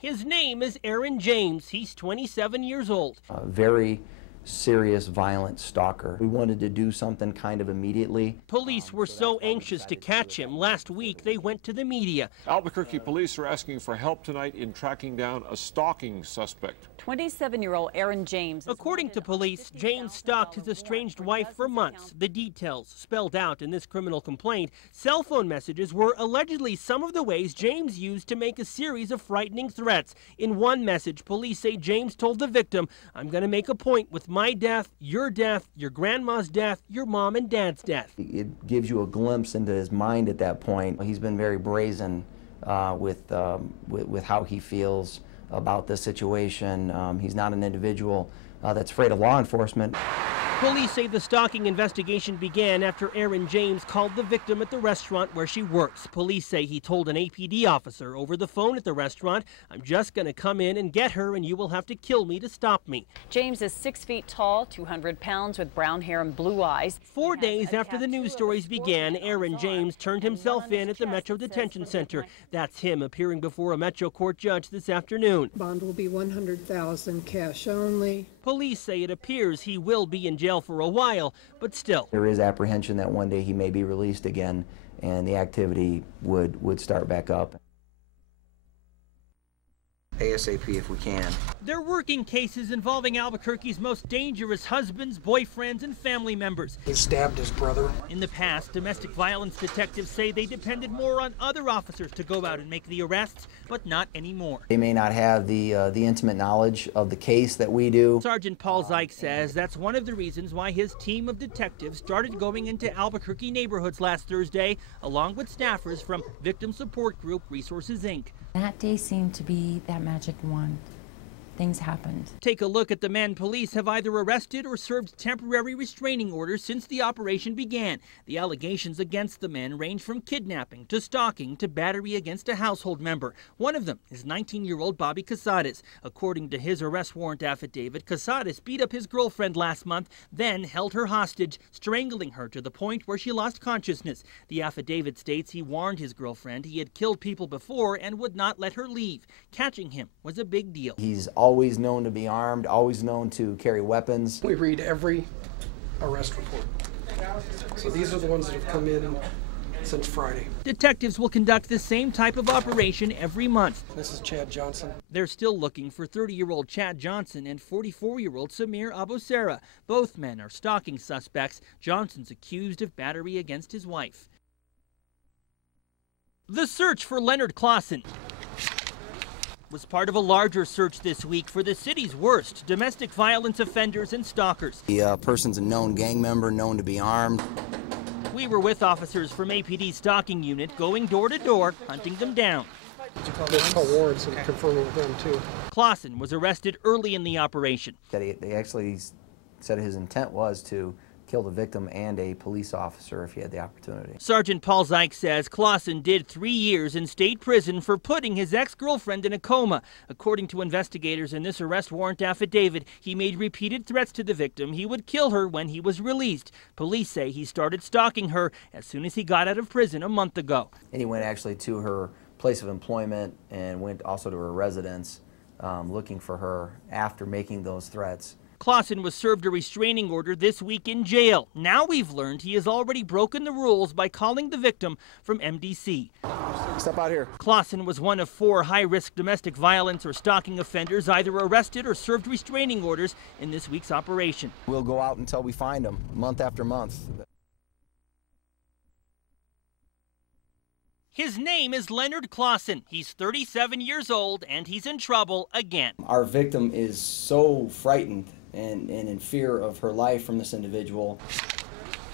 His name is Aaron James. He's 27 years old. A very serious, violent stalker. We wanted to do something kind of immediately. Police were so anxious to catch him. Last week, they went to the media. Albuquerque police are asking for help tonight in tracking down a stalking suspect. 27-year-old Aaron James. According to police, James stalked his estranged wife for months. The details spelled out in this criminal complaint. Cell phone messages were allegedly some of the ways James used to make a series of frightening threats. In one message, police say James told the victim, "I'm going to make a point with my death, your grandma's death, your mom and dad's death." It gives you a glimpse into his mind at that point. He's been very brazen with how he feels about this situation. He's not an individual that's afraid of law enforcement. Police say the stalking investigation began after Aaron James called the victim at the restaurant where she works. Police say he told an APD officer over the phone at the restaurant, "I'm just going to come in and get her and you will have to kill me to stop me." James is 6 feet tall, 200 pounds, with brown hair and blue eyes. 4 days after the news stories began, Aaron James turned himself in at the Metro Detention Center. That's him appearing before a Metro Court judge this afternoon. Bond will be $100,000 cash only. Police say it appears he will be in jail for a while, but still. There is apprehension that one day he may be released again and the activity would start back up. ASAP if we can. They're working cases involving Albuquerque's most dangerous husbands, boyfriends, and family members. He stabbed his brother. In the past, domestic violence detectives say they depended more on other officers to go out and make the arrests, but not anymore. They may not have the intimate knowledge of the case that we do. Sergeant Paul Szych says that's one of the reasons why his team of detectives started going into Albuquerque neighborhoods last Thursday, along with staffers from victim support group Resources, Inc. That day seemed to be that magic wand. Things happened. Take a look at the men police have either arrested or served temporary restraining orders since the operation began. The allegations against the men range from kidnapping to stalking to battery against a household member. One of them is 19-year-old Bobby Casares. According to his arrest warrant affidavit, Casares beat up his girlfriend last month, then held her hostage, strangling her to the point where she lost consciousness. The affidavit states he warned his girlfriend he had killed people before and would not let her leave. Catching him was a big deal. He's always known to be armed, always known to carry weapons. We read every arrest report. So these are the ones that have come in since Friday. Detectives will conduct the same type of operation every month. This is Chad Johnson. They're still looking for 30-year-old Chad Johnson and 44-year-old Samir Abosera. Both men are stalking suspects. Johnson's accused of battery against his wife. The search for Leonard Clausen was part of a larger search this week for the city's worst domestic violence offenders and stalkers. The person's a known gang member, known to be armed. We were with officers from APD's stalking unit going door to door, hunting them down. There's call warrants and confirming with them too. Clausen was arrested early in the operation. They actually said his intent was to kill the victim and a police officer if he had the opportunity. Sergeant Paul Szych says Clausen did 3 years in state prison for putting his ex-girlfriend in a coma. According to investigators in this arrest warrant affidavit, he made repeated threats to the victim he would kill her when he was released. Police say he started stalking her as soon as he got out of prison a month ago. And he went actually to her place of employment and went also to her residence looking for her after making those threats. Clausen was served a restraining order this week in jail. Now we've learned he has already broken the rules by calling the victim from MDC. Step out here. Clausen was one of 4 high-risk domestic violence or stalking offenders either arrested or served restraining orders in this week's operation. We'll go out until we find him, month after month. His name is Leonard Clausen. He's 37 years old and he's in trouble again. Our victim is so frightened and in fear of her life from this individual.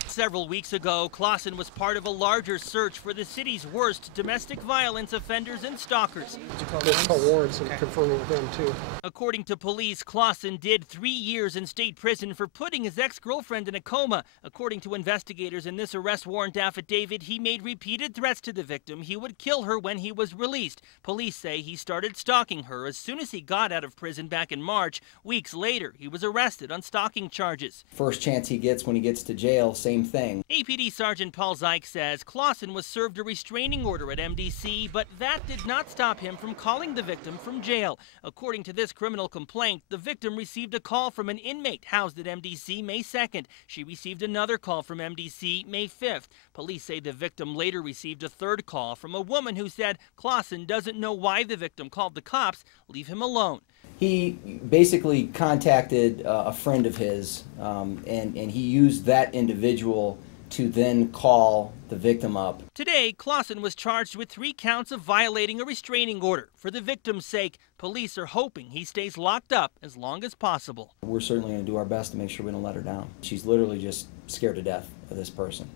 Several weeks ago, Clausen was part of a larger search for the city's worst domestic violence offenders and stalkers. There's call warrants and confirming with them too. According to police, Clausen did 3 years in state prison for putting his ex-girlfriend in a coma. According to investigators in this arrest warrant affidavit, he made repeated threats to the victim he would kill her when he was released. Police say he started stalking her as soon as he got out of prison back in March. Weeks later, he was arrested on stalking charges. First chance he gets when he gets to jail, same thing. APD Sergeant Paul Szych says Clausen was served a restraining order at MDC, but that did not stop him from calling the victim from jail. According to this criminal complaint, the victim received a call from an inmate housed at MDC May 2nd. She received another call from MDC May 5th. Police say the victim later received a third call from a woman who said Clausen doesn't know why the victim called the cops. Leave him alone. He basically contacted a friend of his, and he used that individual to then call the victim up. Today, Clausen was charged with 3 counts of violating a restraining order. For the victim's sake, police are hoping he stays locked up as long as possible. We're certainly going to do our best to make sure we don't let her down. She's literally just scared to death of this person.